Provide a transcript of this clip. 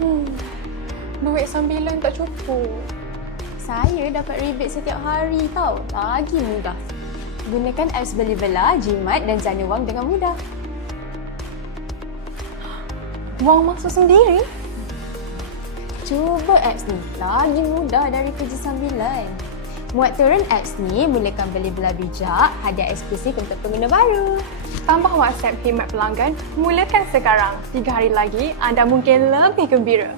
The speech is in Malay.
Hmm. Duit sambilan tak cukup. Saya dapat rebate setiap hari tau. Lagi mudah. Gunakan apps Belivela, Jimat dan Jana Wang dengan mudah. Wang masuk sendiri? Cuba apps ni. Lagi mudah dari kerja sambilan. Muat turun apps ni, mulakan beli belah bijak, hadiah eksklusif untuk pengguna baru. Tambah WhatsApp khidmat pelanggan, mulakan sekarang. Tiga hari lagi, anda mungkin lebih gembira.